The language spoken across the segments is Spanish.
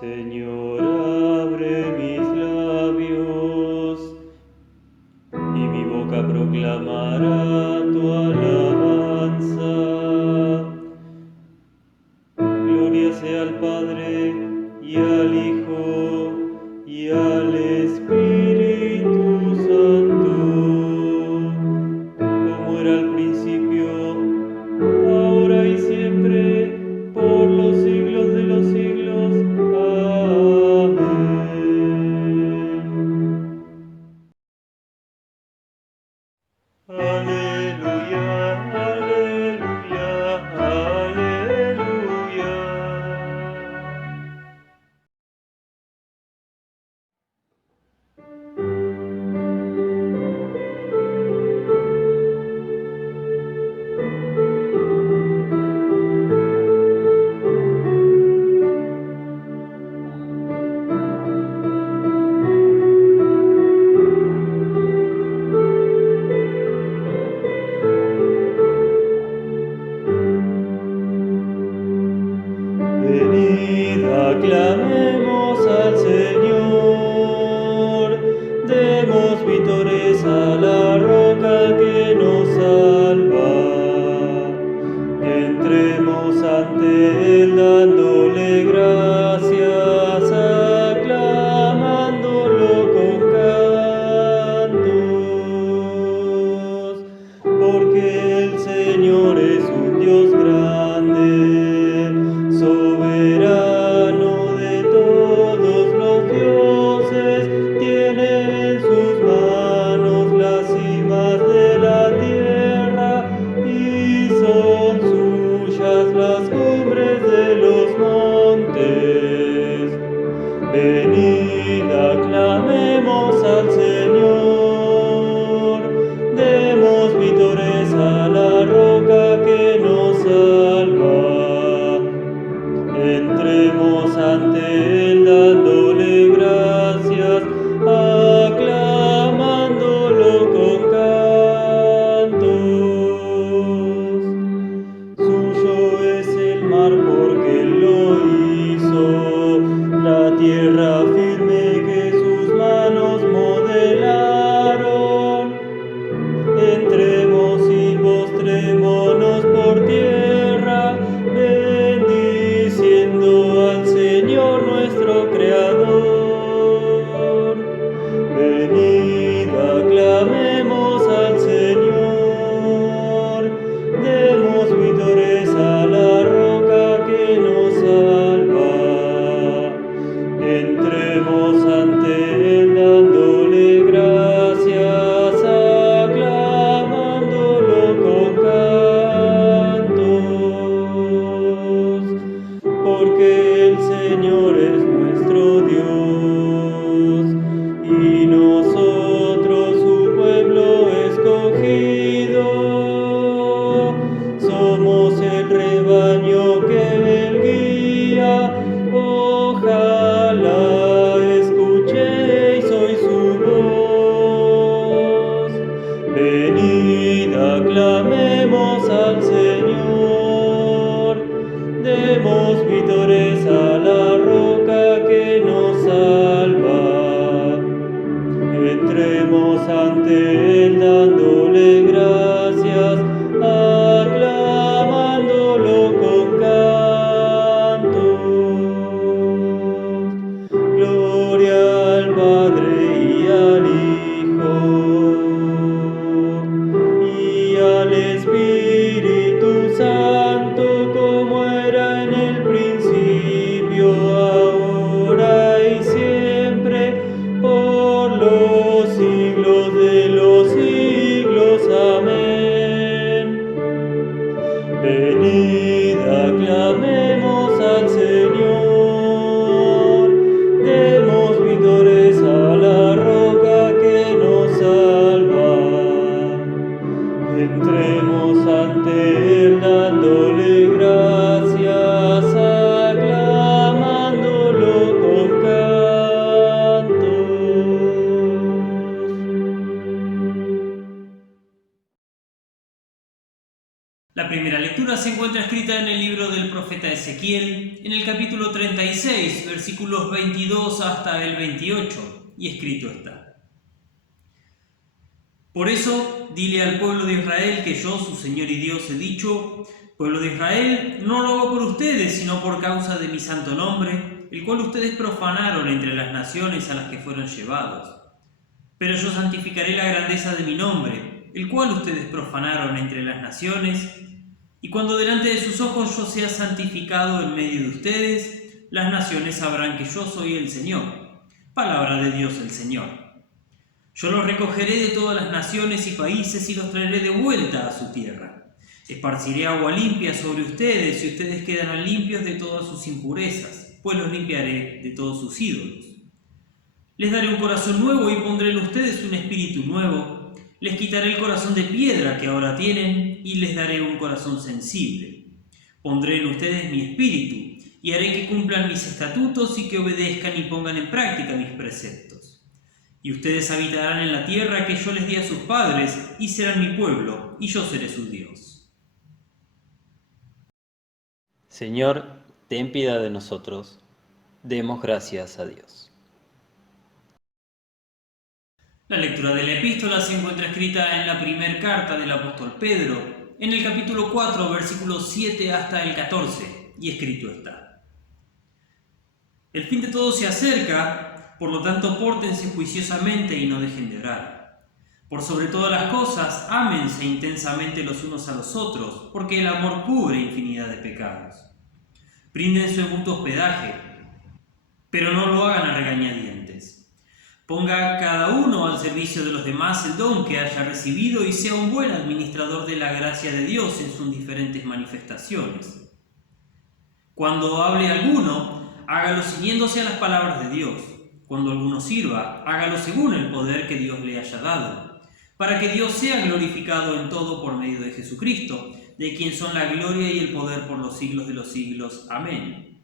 Señor, abre mis labios y mi boca proclamará tu alabanza. Gloria sea al Padre y al Hijo y al Espíritu Santo, como era al principio, ahora y siempre, por los siglos de los siglos. Amén. Aleluya, aleluya, aleluya. Venid, aclamemos al Señor, demos vítores a la roca que nos salva. Entremos ante Él dándole gracias, aclamándolo con cantos, porque el Señor es un Dios grande, soberano de todos los dioses, tiene en sus manos las cimas de la tierra y son suyas las cumbres de los montes. Venid, aclamemos al Señor, demos vítores a la roca que nos salva. Entremos ante Él dándole gracias, aclamándolo con cantos. Suyo es el mar porque Él lo hizo, la tierra firme que sus manos modelaron. Entremos y postrémonos por tierra, bendiciendo al Señor nuestro Creador. Venid, aclamemos al Señor, demos vítores a la roca que nos salva. se encuentra escrita en el libro del profeta Ezequiel, en el capítulo 36, versículos 22 hasta el 28, y escrito está: Por eso, dile al pueblo de Israel que yo, su Señor y Dios, he dicho: pueblo de Israel, no lo hago por ustedes, sino por causa de mi santo nombre, el cual ustedes profanaron entre las naciones a las que fueron llevados. Pero yo santificaré la grandeza de mi nombre, el cual ustedes profanaron entre las naciones, y cuando delante de sus ojos yo sea santificado en medio de ustedes, las naciones sabrán que yo soy el Señor. Palabra de Dios el Señor. Yo los recogeré de todas las naciones y países y los traeré de vuelta a su tierra. Esparciré agua limpia sobre ustedes y ustedes quedarán limpios de todas sus impurezas, pues los limpiaré de todos sus ídolos. Les daré un corazón nuevo y pondré en ustedes un espíritu nuevo. Les quitaré el corazón de piedra que ahora tienen y les daré un corazón sensible. Pondré en ustedes mi espíritu y haré que cumplan mis estatutos y que obedezcan y pongan en práctica mis preceptos. Y ustedes habitarán en la tierra que yo les di a sus padres y serán mi pueblo y yo seré su Dios. Señor, ten piedad de nosotros. Demos gracias a Dios. La lectura de la epístola se encuentra escrita en la primera carta del apóstol Pedro, en el capítulo 4, versículos 7 hasta el 14, y escrito está: El fin de todo se acerca, por lo tanto pórtense juiciosamente y no dejen de orar. Por sobre todas las cosas, ámense intensamente los unos a los otros, porque el amor cubre infinidad de pecados. Brínden su mutuo hospedaje, pero no lo hagan a regañadientes. Ponga cada uno al servicio de los demás el don que haya recibido y sea un buen administrador de la gracia de Dios en sus diferentes manifestaciones. Cuando hable alguno, hágalo ciñéndose a las palabras de Dios. Cuando alguno sirva, hágalo según el poder que Dios le haya dado, para que Dios sea glorificado en todo por medio de Jesucristo, de quien son la gloria y el poder por los siglos de los siglos. Amén.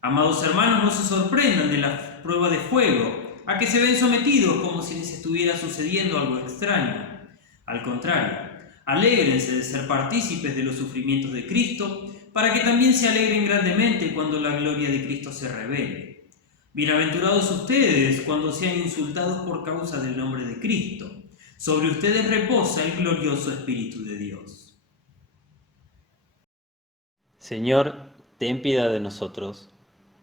Amados hermanos, no se sorprendan de la prueba de fuego, a que se ven sometidos como si les estuviera sucediendo algo extraño. Al contrario, alégrense de ser partícipes de los sufrimientos de Cristo, para que también se alegren grandemente cuando la gloria de Cristo se revele. Bienaventurados ustedes cuando sean insultados por causa del nombre de Cristo. Sobre ustedes reposa el glorioso Espíritu de Dios. Señor, ten piedad de nosotros.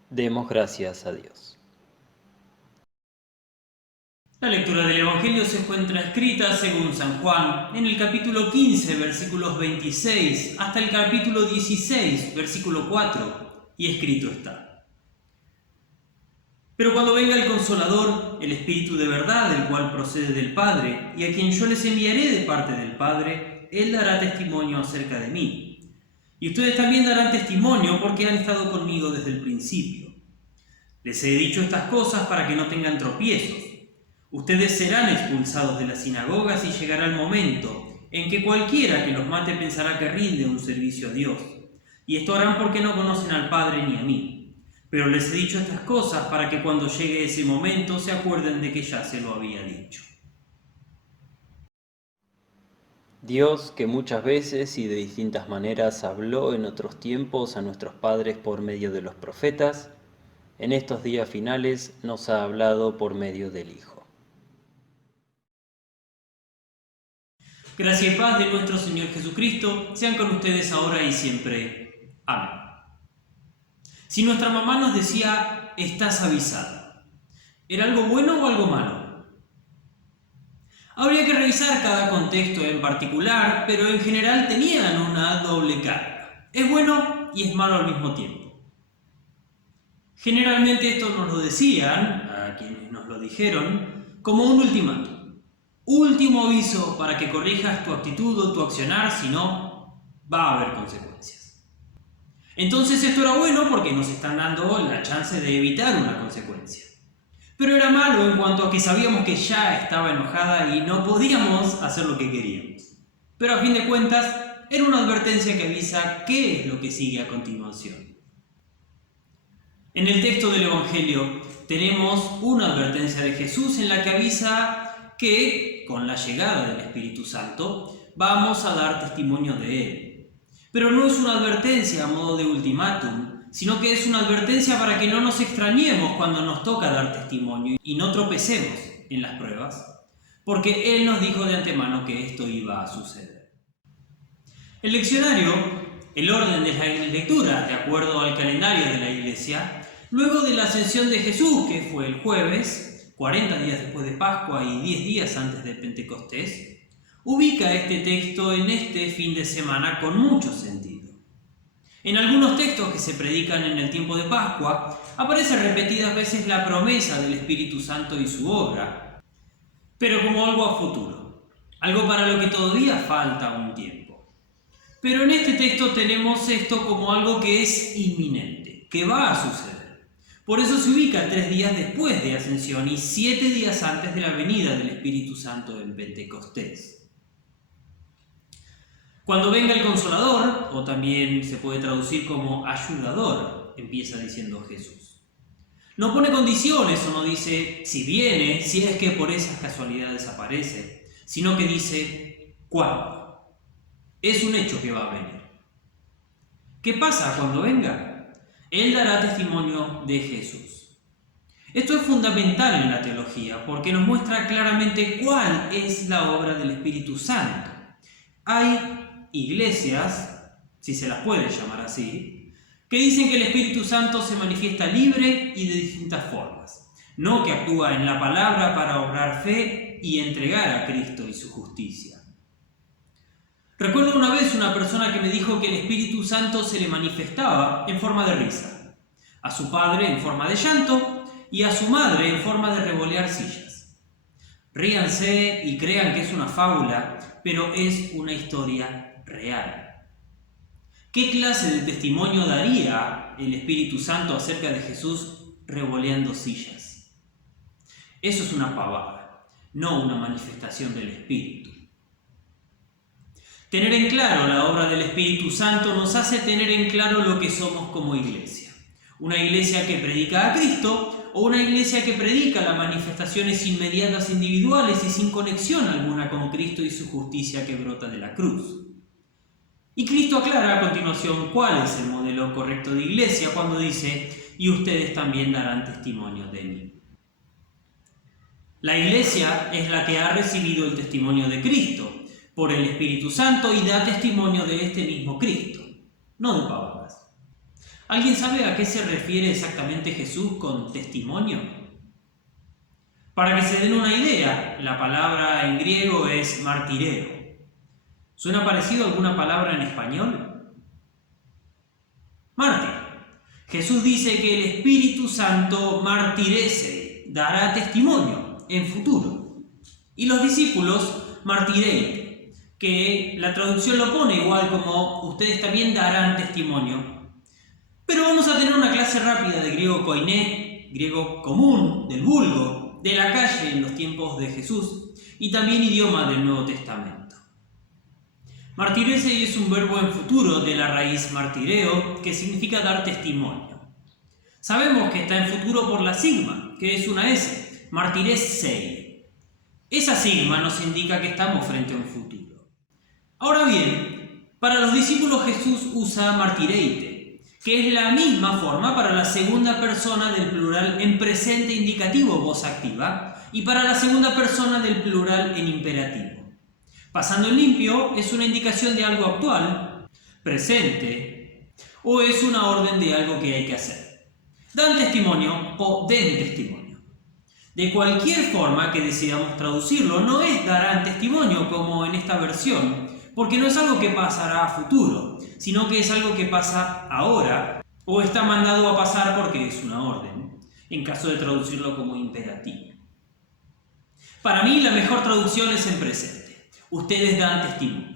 Demos gracias a Dios. La lectura del Evangelio se encuentra escrita según San Juan, en el capítulo 15, versículos 26, hasta el capítulo 16, versículo 4, y escrito está: Pero cuando venga el Consolador, el Espíritu de verdad, el cual procede del Padre, y a quien yo les enviaré de parte del Padre, Él dará testimonio acerca de mí. Y ustedes también darán testimonio porque han estado conmigo desde el principio. Les he dicho estas cosas para que no tengan tropiezos. Ustedes serán expulsados de las sinagogas y llegará el momento en que cualquiera que los mate pensará que rinde un servicio a Dios. Y esto harán porque no conocen al Padre ni a mí. Pero les he dicho estas cosas para que cuando llegue ese momento se acuerden de que ya se lo había dicho. Dios, que muchas veces y de distintas maneras habló en otros tiempos a nuestros padres por medio de los profetas, en estos días finales nos ha hablado por medio del Hijo. Gracia y paz de nuestro Señor Jesucristo sean con ustedes ahora y siempre. Amén. Si nuestra mamá nos decía, estás avisada, ¿era algo bueno o algo malo? Habría que revisar cada contexto en particular, pero en general tenían una doble carga. Es bueno y es malo al mismo tiempo. Generalmente esto nos lo decían, a quienes nos lo dijeron, como un ultimátum. Último aviso para que corrijas tu actitud o tu accionar, si no, va a haber consecuencias. Entonces esto era bueno porque nos están dando la chance de evitar una consecuencia. Pero era malo en cuanto a que sabíamos que ya estaba enojada y no podíamos hacer lo que queríamos. Pero a fin de cuentas, era una advertencia que avisa qué es lo que sigue a continuación. En el texto del Evangelio tenemos una advertencia de Jesús en la que avisa que, con la llegada del Espíritu Santo, vamos a dar testimonio de Él. Pero no es una advertencia a modo de ultimátum, sino que es una advertencia para que no nos extrañemos cuando nos toca dar testimonio y no tropecemos en las pruebas, porque Él nos dijo de antemano que esto iba a suceder. El leccionario, el orden de las lecturas de acuerdo al calendario de la Iglesia, luego de la ascensión de Jesús, que fue el jueves, 40 días después de Pascua y 10 días antes de Pentecostés, ubica este texto en este fin de semana con mucho sentido. En algunos textos que se predican en el tiempo de Pascua, aparece repetidas veces la promesa del Espíritu Santo y su obra, pero como algo a futuro, algo para lo que todavía falta un tiempo. Pero en este texto tenemos esto como algo que es inminente, que va a suceder. Por eso se ubica 3 días después de Ascensión y 7 días antes de la venida del Espíritu Santo en Pentecostés. Cuando venga el Consolador, o también se puede traducir como ayudador, empieza diciendo Jesús. No pone condiciones o no dice si viene, si es que por esas casualidades aparece, sino que dice cuándo. Es un hecho que va a venir. ¿Qué pasa cuando venga? Él dará testimonio de Jesús. Esto es fundamental en la teología porque nos muestra claramente cuál es la obra del Espíritu Santo. Hay iglesias, si se las puede llamar así, que dicen que el Espíritu Santo se manifiesta libre y de distintas formas, no que actúa en la palabra para obrar fe y entregar a Cristo y su justicia. Recuerdo una vez una persona que me dijo que el Espíritu Santo se le manifestaba en forma de risa, a su padre en forma de llanto y a su madre en forma de revolear sillas. Ríanse y crean que es una fábula, pero es una historia real. ¿Qué clase de testimonio daría el Espíritu Santo acerca de Jesús revoleando sillas? Eso es una pavada, no una manifestación del Espíritu. Tener en claro la obra del Espíritu Santo nos hace tener en claro lo que somos como iglesia. Una iglesia que predica a Cristo o una iglesia que predica las manifestaciones inmediatas individuales y sin conexión alguna con Cristo y su justicia que brota de la cruz. Y Cristo aclara a continuación cuál es el modelo correcto de iglesia cuando dice: y ustedes también darán testimonio de mí. La iglesia es la que ha recibido el testimonio de Cristo por el Espíritu Santo y da testimonio de este mismo Cristo, no de pavadas. ¿Alguien sabe a qué se refiere exactamente Jesús con testimonio? Para que se den una idea, la palabra en griego es martireo. ¿Suena parecido a alguna palabra en español? Mártir. Jesús dice que el Espíritu Santo martirece, dará testimonio en futuro. Y los discípulos martirei, que la traducción lo pone igual como ustedes también darán testimonio. Pero vamos a tener una clase rápida de griego koiné, griego común, del vulgo, de la calle en los tiempos de Jesús, y también idioma del Nuevo Testamento. Martirese es un verbo en futuro de la raíz martireo, que significa dar testimonio. Sabemos que está en futuro por la sigma, que es una S, martiresei. Esa sigma nos indica que estamos frente a un futuro. Ahora bien, para los discípulos Jesús usa martireite, que es la misma forma para la segunda persona del plural en presente indicativo voz activa y para la segunda persona del plural en imperativo. Pasando en limpio es una indicación de algo actual, presente, o es una orden de algo que hay que hacer. Dan testimonio o den testimonio. De cualquier forma que decidamos traducirlo, no es darán testimonio como en esta versión, porque no es algo que pasará a futuro, sino que es algo que pasa ahora, o está mandado a pasar porque es una orden, en caso de traducirlo como imperativo. Para mí la mejor traducción es en presente. Ustedes dan testimonio.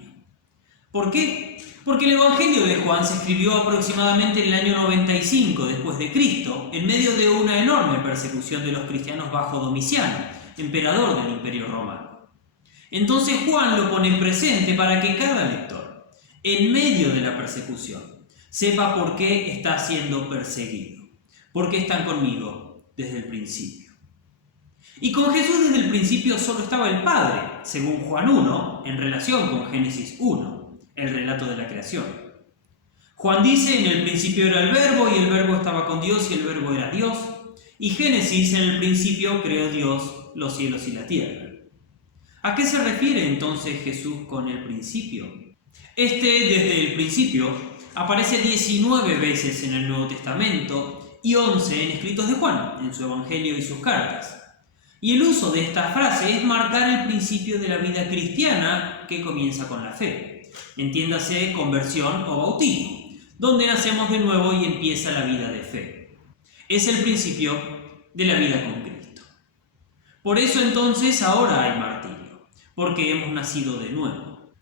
¿Por qué? Porque el Evangelio de Juan se escribió aproximadamente en el año 95 después de Cristo, en medio de una enorme persecución de los cristianos bajo Domiciano, emperador del Imperio Romano. Entonces Juan lo pone en presente para que cada lector, en medio de la persecución, sepa por qué está siendo perseguido, por qué están conmigo desde el principio. Y con Jesús desde el principio solo estaba el Padre, según Juan 1, en relación con Génesis 1, el relato de la creación. Juan dice, en el principio era el verbo, y el verbo estaba con Dios, y el verbo era Dios. Y Génesis, en el principio creó Dios los cielos y la tierra. ¿A qué se refiere entonces Jesús con el principio? Desde el principio, aparece 19 veces en el Nuevo Testamento y 11 en escritos de Juan, en su Evangelio y sus cartas. Y el uso de esta frase es marcar el principio de la vida cristiana que comienza con la fe. Entiéndase conversión o bautismo, donde nacemos de nuevo y empieza la vida de fe. Es el principio de la vida con Cristo. Por eso entonces ahora hay martirio, porque hemos nacido de nuevo.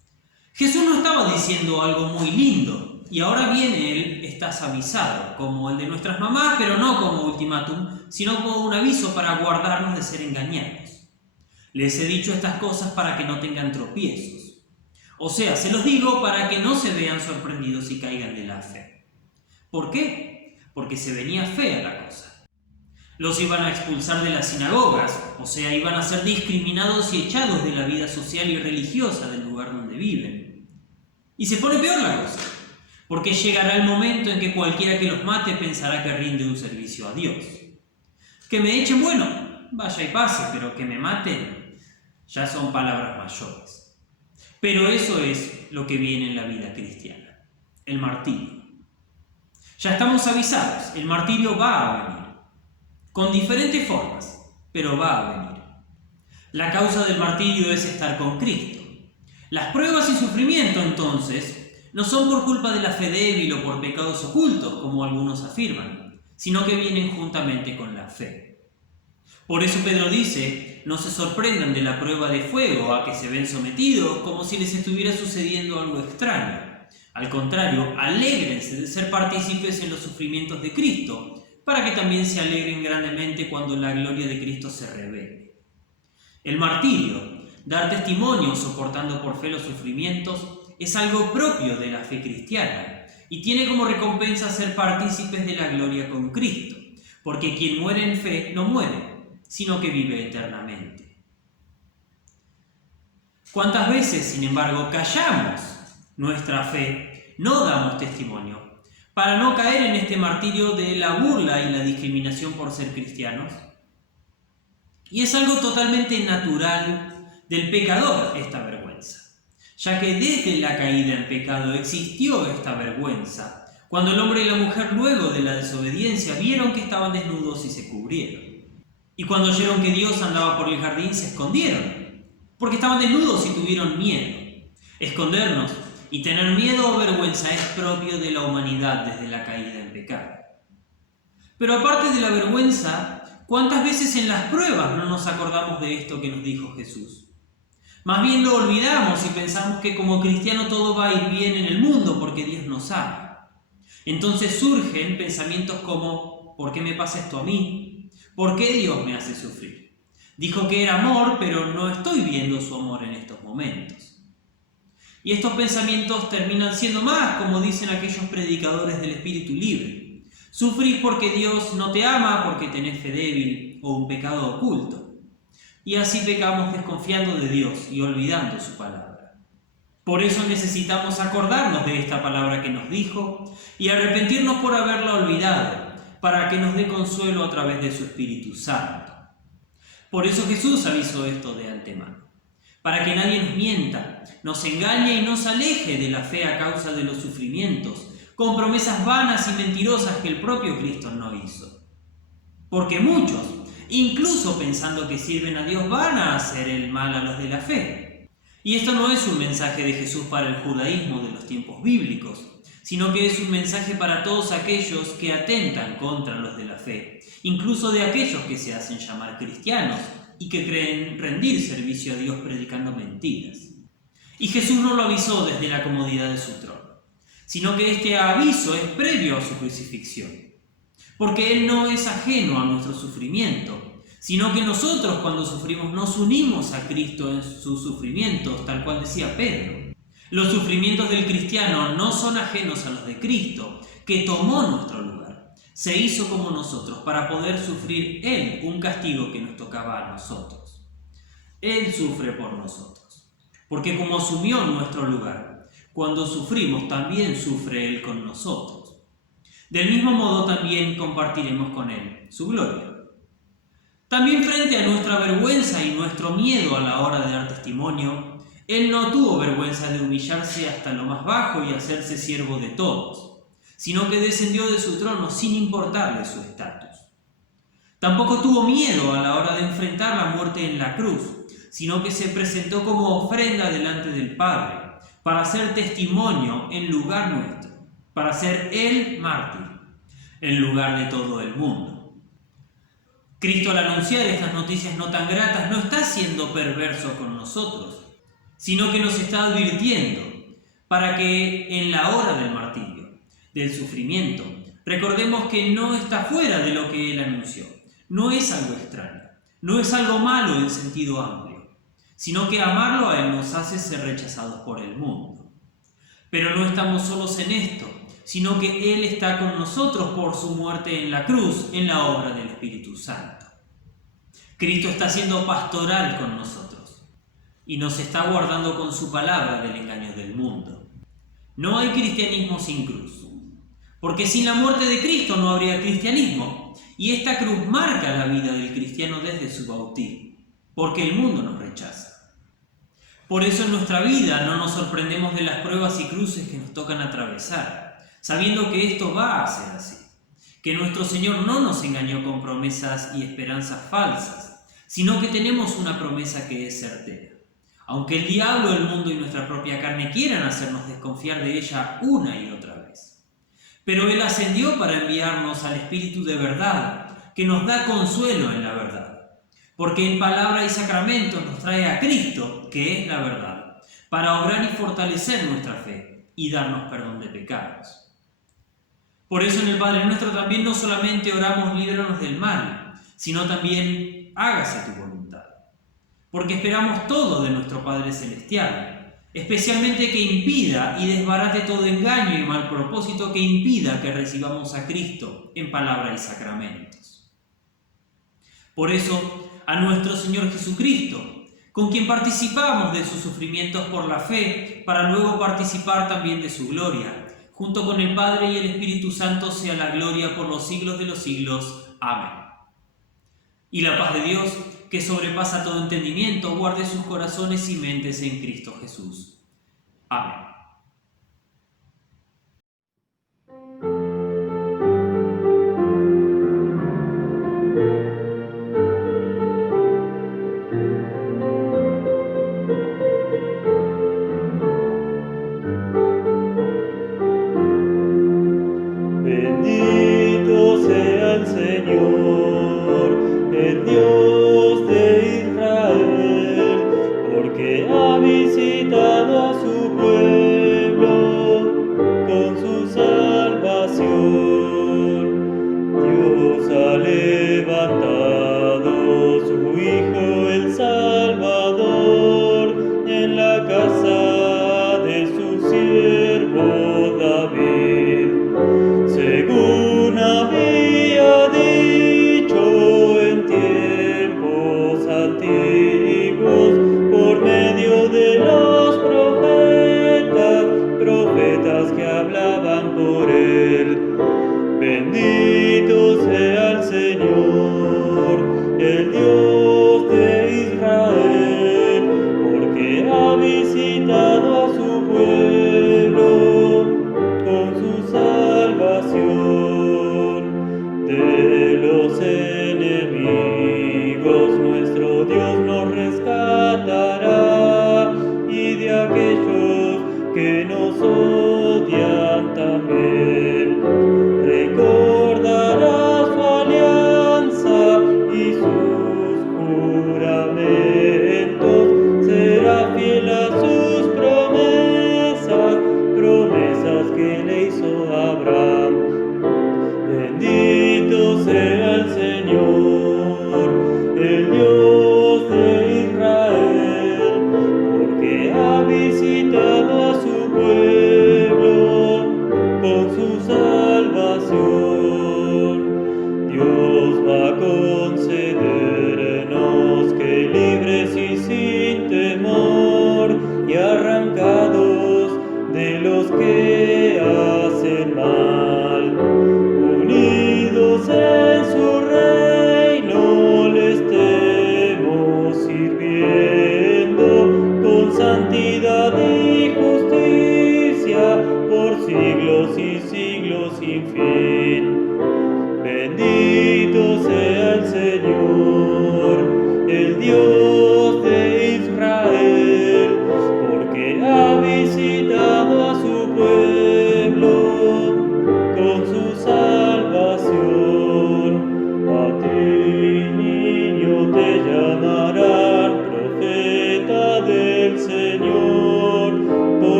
Jesús no estaba diciendo algo muy lindo, y ahora viene Él, estás avisado, como el de nuestras mamás, pero no como ultimátum, sino como un aviso para guardarnos de ser engañados. Les he dicho estas cosas para que no tengan tropiezos. O sea, se los digo para que no se vean sorprendidos y caigan de la fe. ¿Por qué? Porque se venía fea la cosa. Los iban a expulsar de las sinagogas, o sea, iban a ser discriminados y echados de la vida social y religiosa del lugar donde viven. Y se pone peor la cosa, porque llegará el momento en que cualquiera que los mate pensará que rinde un servicio a Dios. Que me echen, bueno, vaya y pase, pero que me maten, ya son palabras mayores. Pero eso es lo que viene en la vida cristiana, el martirio. Ya estamos avisados, el martirio va a venir, con diferentes formas, pero va a venir. La causa del martirio es estar con Cristo. Las pruebas y sufrimiento, entonces, no son por culpa de la fe débil o por pecados ocultos, como algunos afirman, sino que vienen juntamente con la fe. Por eso Pedro dice, no se sorprendan de la prueba de fuego a que se ven sometidos como si les estuviera sucediendo algo extraño. Al contrario, alégrense de ser partícipes en los sufrimientos de Cristo, para que también se alegren grandemente cuando la gloria de Cristo se revele. El martirio, dar testimonio soportando por fe los sufrimientos, es algo propio de la fe cristiana y tiene como recompensa ser partícipes de la gloria con Cristo, porque quien muere en fe no muere, sino que vive eternamente. ¿Cuántas veces, sin embargo, callamos nuestra fe, no damos testimonio, para no caer en este martirio de la burla y la discriminación por ser cristianos? Y es algo totalmente natural del pecador esta vergüenza, ya que desde la caída en pecado existió esta vergüenza, cuando el hombre y la mujer luego de la desobediencia vieron que estaban desnudos y se cubrieron. Y cuando oyeron que Dios andaba por el jardín se escondieron, porque estaban desnudos y tuvieron miedo. Escondernos y tener miedo o vergüenza es propio de la humanidad desde la caída en pecado. Pero aparte de la vergüenza, ¿cuántas veces en las pruebas no nos acordamos de esto que nos dijo Jesús? Más bien lo olvidamos y pensamos que como cristiano todo va a ir bien en el mundo porque Dios nos ama. Entonces surgen pensamientos como, ¿por qué me pasa esto a mí? ¿Por qué Dios me hace sufrir? Dijo que era amor, pero no estoy viendo su amor en estos momentos. Y estos pensamientos terminan siendo más, como dicen aquellos predicadores del espíritu libre. Sufrís porque Dios no te ama, porque tenés fe débil o un pecado oculto. Y así pecamos desconfiando de Dios y olvidando su palabra. Por eso necesitamos acordarnos de esta palabra que nos dijo y arrepentirnos por haberla olvidado, para que nos dé consuelo a través de su Espíritu Santo. Por eso Jesús avisó esto de antemano, para que nadie nos mienta, nos engañe y nos aleje de la fe a causa de los sufrimientos, con promesas vanas y mentirosas que el propio Cristo no hizo. Porque muchos, incluso pensando que sirven a Dios, van a hacer el mal a los de la fe. Y esto no es un mensaje de Jesús para el judaísmo de los tiempos bíblicos, sino que es un mensaje para todos aquellos que atentan contra los de la fe, incluso de aquellos que se hacen llamar cristianos y que creen rendir servicio a Dios predicando mentiras. Y Jesús no lo avisó desde la comodidad de su trono, sino que este aviso es previo a su crucifixión, porque Él no es ajeno a nuestro sufrimiento, sino que nosotros cuando sufrimos nos unimos a Cristo en sus sufrimientos, tal cual decía Pedro. Los sufrimientos del cristiano no son ajenos a los de Cristo, que tomó nuestro lugar. Se hizo como nosotros para poder sufrir Él un castigo que nos tocaba a nosotros. Él sufre por nosotros, porque como asumió nuestro lugar, Cuando sufrimos, también sufre Él con nosotros. Del mismo modo, también compartiremos con Él su gloria. También frente a nuestra vergüenza y nuestro miedo a la hora de dar testimonio, Él no tuvo vergüenza de humillarse hasta lo más bajo y hacerse siervo de todos, sino que descendió de su trono sin importarle su estatus. Tampoco tuvo miedo a la hora de enfrentar la muerte en la cruz, sino que se presentó como ofrenda delante del Padre, para ser testimonio en lugar nuestro, para ser Él mártir, en lugar de todo el mundo. Cristo, al anunciar estas noticias no tan gratas, no está siendo perverso con nosotros, sino que nos está advirtiendo para que en la hora del martirio, del sufrimiento, recordemos que no está fuera de lo que Él anunció. No es algo extraño, no es algo malo en sentido amplio, sino que amarlo a Él nos hace ser rechazados por el mundo. Pero no estamos solos en esto, sino que Él está con nosotros por su muerte en la cruz, en la obra del Espíritu Santo. Cristo está siendo pastoral con nosotros y nos está guardando con su palabra del engaño del mundo. No hay cristianismo sin cruz, porque sin la muerte de Cristo no habría cristianismo, y esta cruz marca la vida del cristiano desde su bautismo, porque el mundo nos rechaza. Por eso en nuestra vida no nos sorprendemos de las pruebas y cruces que nos tocan atravesar, sabiendo que esto va a ser así, que nuestro Señor no nos engañó con promesas y esperanzas falsas, sino que tenemos una promesa que es certera. Aunque el diablo, el mundo y nuestra propia carne quieran hacernos desconfiar de ella una y otra vez. Pero Él ascendió para enviarnos al Espíritu de verdad, que nos da consuelo en la verdad, porque en palabra y sacramentos nos trae a Cristo, que es la verdad, para obrar y fortalecer nuestra fe y darnos perdón de pecados. Por eso en el Padre Nuestro también no solamente oramos líbranos del mal, sino también hágase tu voluntad. Porque esperamos todo de nuestro Padre Celestial, especialmente que impida y desbarate todo engaño y mal propósito que impida que recibamos a Cristo en palabra y sacramentos. Por eso, a nuestro Señor Jesucristo, con quien participamos de sus sufrimientos por la fe, para luego participar también de su gloria, junto con el Padre y el Espíritu Santo sea la gloria por los siglos de los siglos. Amén. Y la paz de Dios, que sobrepasa todo entendimiento, guarde sus corazones y mentes en Cristo Jesús. Amén. Bendito sea el Señor, el Dios de Israel, porque ha visitado a su pueblo con su salvación. Dios ha levantado su Hijo el Salvador en la casa de su siervo David, según había dicho en tiempos antiguos por medio de los profetas que hablaban por él. Bendito sea el Señor, el Dios de Israel, porque ha visitado a su pueblo con su salvación. De los enemigos nuestro Dios nos rescatará, y de aquellos que nos odian también. Recordará su alianza y su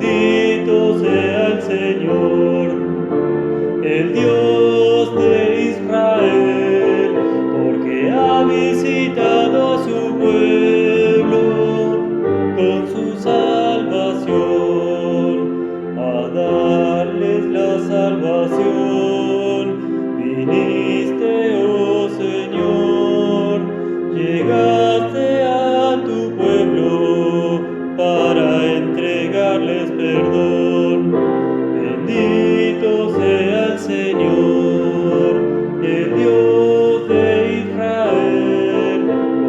Bendito sea el Señor, el Dios de Israel, porque ha visitado a su pueblo con su salvación, a darles la salvación. Viniste, oh Señor, llegaste a tu pueblo para entregarles perdón. Bendito sea el Señor, el Dios de Israel,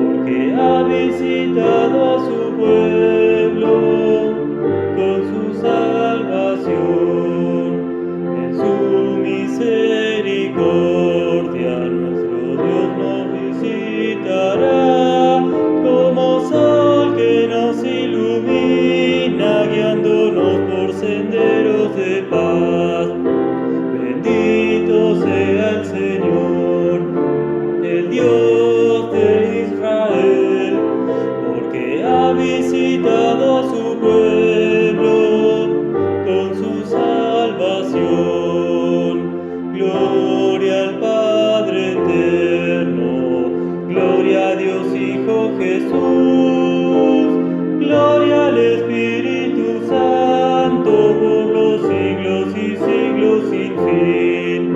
porque ha visitado a su pueblo con su salvación. En su misericordia nuestro Dios nos visitará, como sol que nos ilumina, guiándonos por senderos de paz. Bendito sea el Señor, el Dios de Israel, porque ha visitado a su pueblo con su salvación. Gloria al Padre eterno, gloria a Dios Hijo Jesús, gloria al Espíritu Santo por los siglos y siglos sin fin.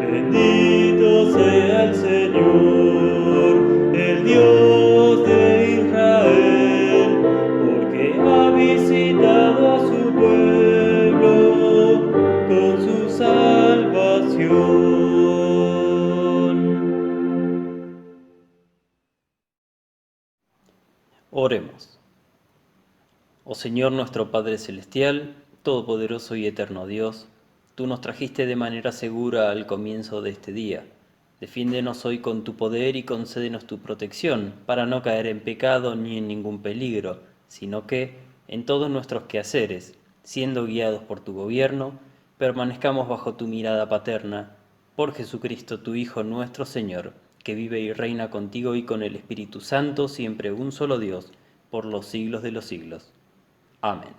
Bendito sea el Señor, el Dios de Israel, porque ha visitado a su pueblo con su salvación. Oremos. Oh Señor nuestro Padre Celestial, Todopoderoso y Eterno Dios, tú nos trajiste de manera segura al comienzo de este día. Defiéndenos hoy con tu poder y concédenos tu protección, para no caer en pecado ni en ningún peligro, sino que, en todos nuestros quehaceres, siendo guiados por tu gobierno, permanezcamos bajo tu mirada paterna, por Jesucristo tu Hijo nuestro Señor, que vive y reina contigo y con el Espíritu Santo, siempre un solo Dios, por los siglos de los siglos. Amén.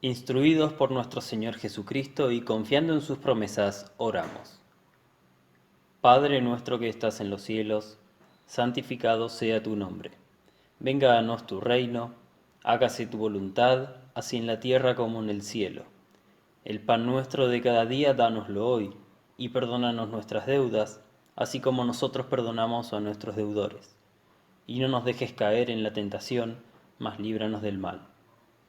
Instruidos por nuestro Señor Jesucristo y confiando en sus promesas, oramos. Padre nuestro que estás en los cielos, santificado sea tu nombre. Venga a nos tu reino, hágase tu voluntad, así en la tierra como en el cielo. El pan nuestro de cada día, dánoslo hoy, y perdónanos nuestras deudas, así como nosotros perdonamos a nuestros deudores. Y no nos dejes caer en la tentación, mas líbranos del mal.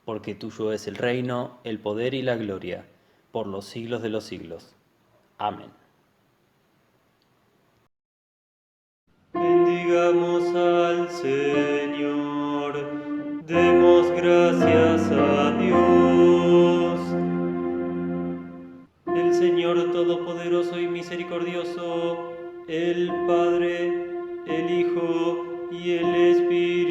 Porque tuyo es el reino, el poder y la gloria, por los siglos de los siglos. Amén. Bendigamos al Señor, demos gracias a Dios. El Señor Todopoderoso y Misericordioso, el Padre, el Hijo y el Espíritu